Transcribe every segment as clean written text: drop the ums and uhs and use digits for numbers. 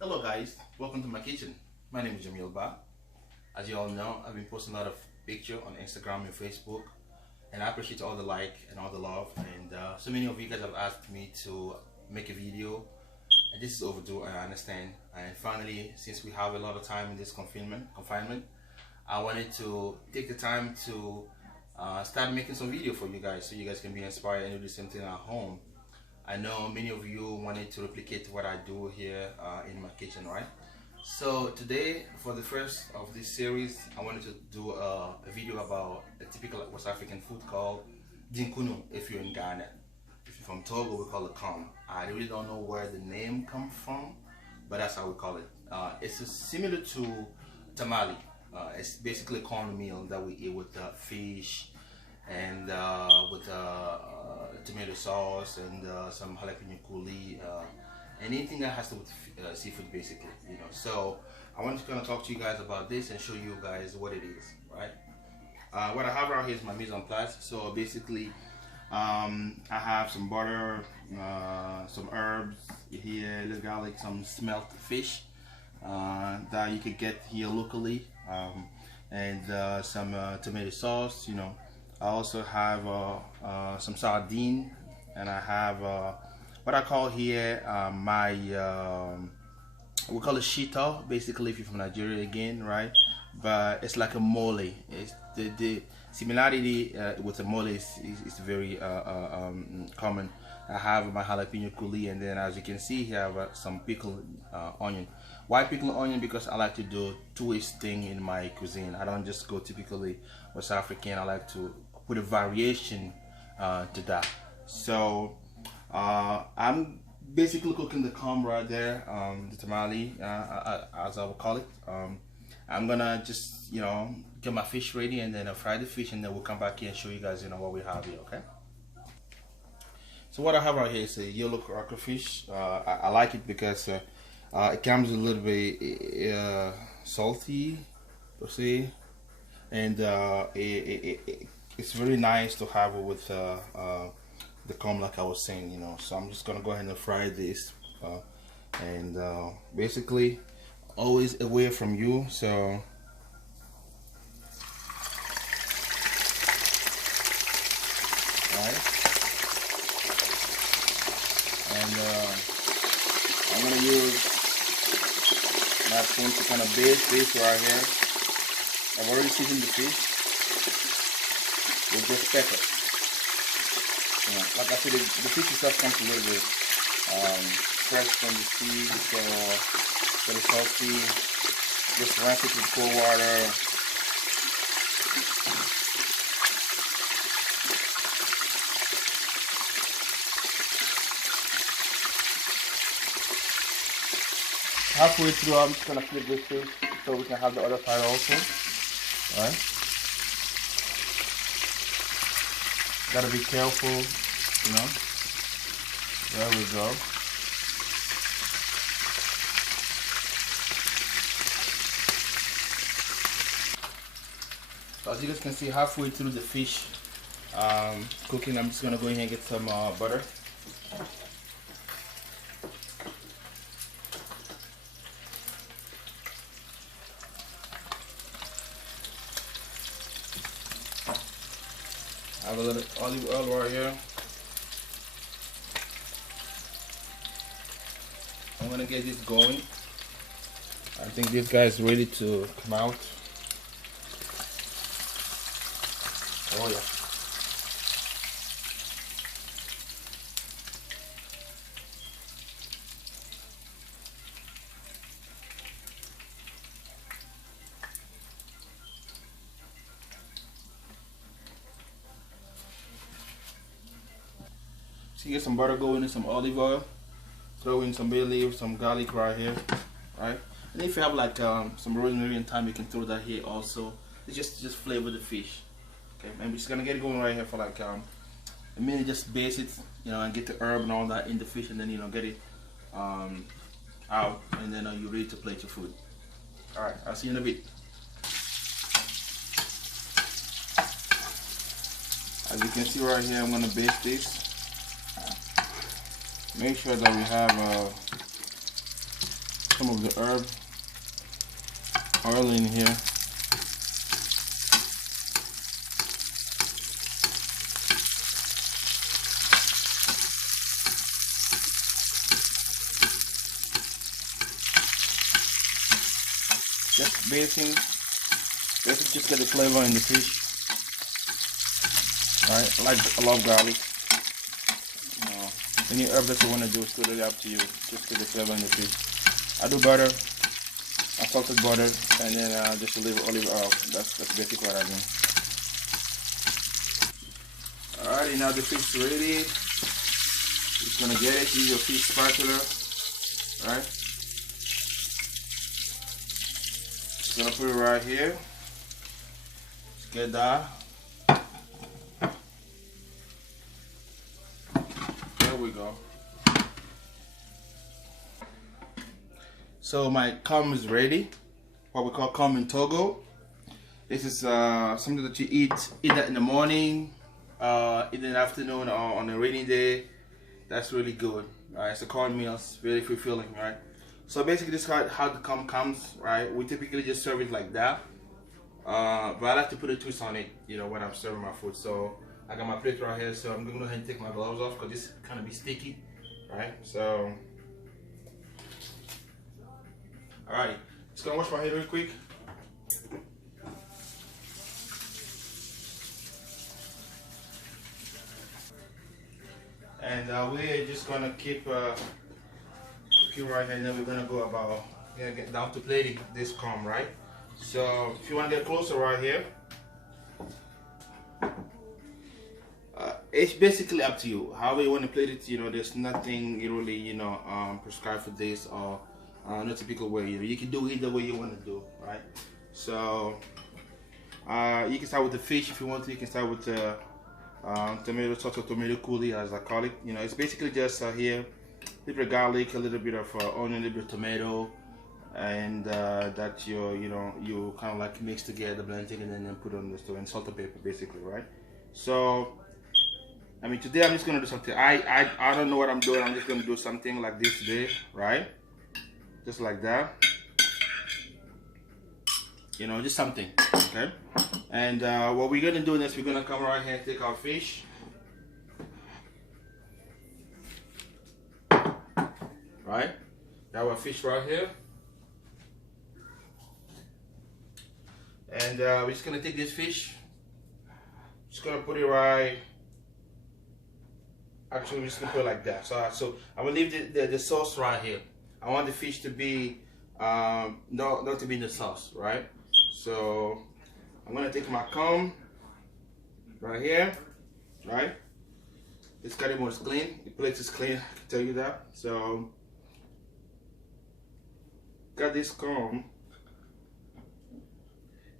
Hello guys, welcome to my kitchen. My name is Jamil Bah. As you all know, I've been posting a lot of pictures on Instagram and Facebook, and I appreciate all the like and all the love, and so many of you guys have asked me to make a video, and this is overdue, I understand. And finally, since we have a lot of time in this confinement, I wanted to take the time to start making some video for you guys, so you guys can be inspired and do the same thing at home. I know many of you wanted to replicate what I do here in my kitchen, right? So today, for the first of this series, I wanted to do a video about a typical West African food called Doukounou if you're in Ghana. If you're from Togo, we call it corn. I really don't know where the name comes from, but that's how we call it. It's similar to tamale. It's basically cornmeal that we eat with fish and with tomato sauce and some jalapeno coulis, anything that has to do with seafood, basically, you know. So I want to kind of talk to you guys about this and show you guys what it is, right? What I have right here is my mise en place. So basically, I have some butter, some herbs here, little garlic, some smelt fish that you could get here locally, and some tomato sauce, you know. I also have some sardine, and I have what I call here we call it tsito, basically, if you're from Nigeria again, right? But it's like a mole. It's the similarity with the mole is very common. I have my jalapeno coulis, and then as you can see here, I have some pickled onion. Why pickled onion? Because I like to do twist thing in my cuisine. I don't just go typically West African. I like to put a variation to that. So I'm basically cooking the corn right there, the tamale, as I would call it. I'm gonna just, you know, get my fish ready, and then I'll fry the fish, and then we'll come back here and show you guys, you know, what we have here. Okay. So what I have right here is a yellow crayfish. I like it because it comes a little bit salty, per se, and it's really nice to have it with the corn, like I was saying, you know. So I'm just gonna go ahead and fry this, and basically always away from you. So right, and I'm gonna use my spoon to kind of baste this right here. I've already seasoned the fish with just pepper. You know, like I said, the fish itself comes a little bit fresh from the sea, so very salty. Just rinse it with cold water. Halfway through, I'm just gonna flip this fish so we can have the other side also. All right. Gotta be careful, you know. There we go. So as you guys can see, halfway through the fish cooking, I'm just gonna go ahead and get some butter. I have a little olive oil right here. I'm gonna get this going. I think this guy is ready to come out. Oh yeah. So you get some butter going in, some olive oil, throw in some bay leaves, some garlic right here, right? And if you have like some rosemary and thyme, you can throw that here also. It's just flavor the fish. Okay, and we're just gonna get it going right here for like a minute. Just baste it, you know, and get the herb and all that in the fish, and then, you know, get it out, and then you're ready to plate your food. All right, I'll see you in a bit. As you can see right here, I'm gonna baste this. Make sure that we have some of the herb oil in here. Just basically just get the flavor in the fish. Alright, I love garlic. Any herb that you want to do is totally up to you. Just get the flavor in the fish. I do butter, salted butter, and then just a little olive oil. That's basically what I do. Alrighty, now the fish is ready. Just gonna get it. Use your fish spatula. Alright. Just gonna put it right here. Just get that. There we go. So my cum is ready. What we call cum in Togo. This is something that you eat either in the morning, in the afternoon, or on a rainy day. That's really good. Right? It's a cornmeal. It's very fulfilling, right? So basically, this is how the cum comes, right? We typically just serve it like that, but I like to put a twist on it, you know, when I'm serving my food. So I got my plate right here, so I'm gonna go ahead and take my gloves off because this kind of be sticky, right? So, alrighty, just gonna wash my head real quick. And we're just gonna keep right here, and then we're gonna go about get down to plating this cum, right? So if you want to get closer right here, it's basically up to you. However you want to plate it, you know, there's nothing really, you know, prescribed for this or no typical way. You know, you can do either way you want to do, right? So you can start with the fish if you want to. You can start with the tomato sauce or tomato coulis, as I call it. You know, it's basically just here, a little bit of garlic, a little bit of onion, a little bit of tomato, and that you kind of like mix together, blend it, and then put on the stove, and salt and pepper, basically, right? So, I mean, today I'm just gonna do something. I don't know what I'm doing. I'm just gonna do something like this today, right? Just like that. You know, just something, okay? And what we're gonna do is we're gonna come right here and take our fish. Right? Got our fish right here. And we're just gonna take this fish. Just gonna put it right. Actually, we're just gonna put it like that. So I'm gonna leave the sauce right here. I want the fish to be not to be in the sauce, right? So I'm gonna take my cum right here, right? This cutting board is clean. The plate is clean. I can tell you that. So cut this cum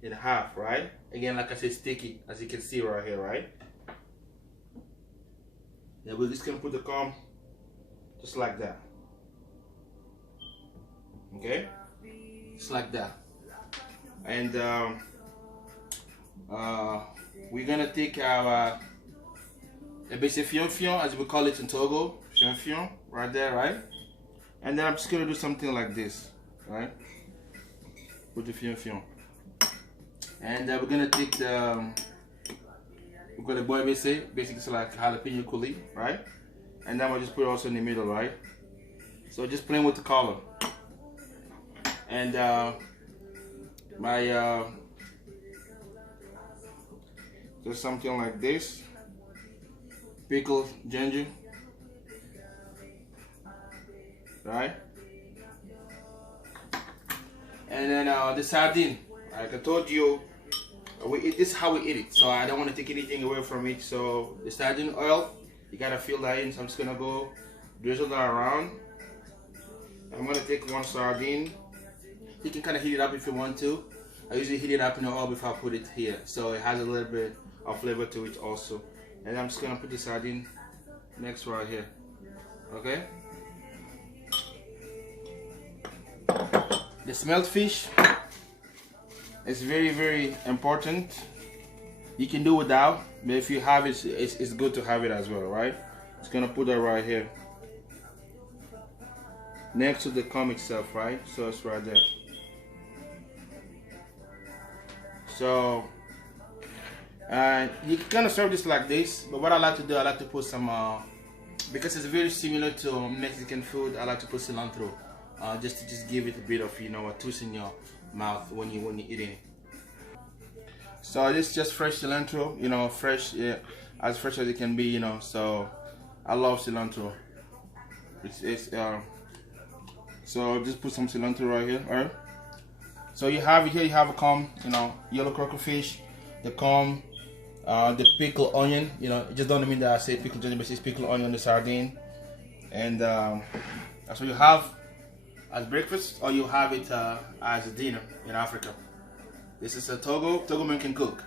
in half, right? Again, like I said, sticky, as you can see right here, right? Then we're just gonna put the cum just like that. Okay? Just like that. And we're gonna take our fion, as we call it in Togo, fion, right there, right? And then I'm just gonna do something like this, right? Put the fion. And we're gonna take we're gonna boil basically it's like jalapeno coulis, right? And then we'll just put it also in the middle, right? So just playing with the color. And just something like this. Pickled ginger, right? And then the sardine, like I told you, this is how we eat it. So I don't want to take anything away from it. So the sardine oil, you gotta fill that in. So I'm just gonna go drizzle that around. I'm gonna take one sardine. You can kind of heat it up if you want to. I usually heat it up in the oil before I put it here, so it has a little bit of flavor to it also. And I'm just gonna put the sardine next right here. Okay. The smelt fish is very, very important. You can do without, but if you have it, it's good to have it as well, right? Just gonna put that right here. next to the comb itself, right? So it's right there. So you can kind of serve this like this, but what I like to do, I like to put some because it's very similar to Mexican food. I like to put cilantro, just to give it a bit of, you know, a twist in your mouth when you're eating it. So this is just fresh cilantro, you know, fresh, yeah, as fresh as it can be, you know. So I love cilantro. So just put some cilantro right here, alright? So you have here, you have a comb, you know, yellow crockerfish, the comb, the pickled onion, you know, it just don't mean that I say pickled onion, but it's pickled onion, the sardine, and that's what you have as breakfast, or you have it as a dinner in Africa. This is a Togo man can cook.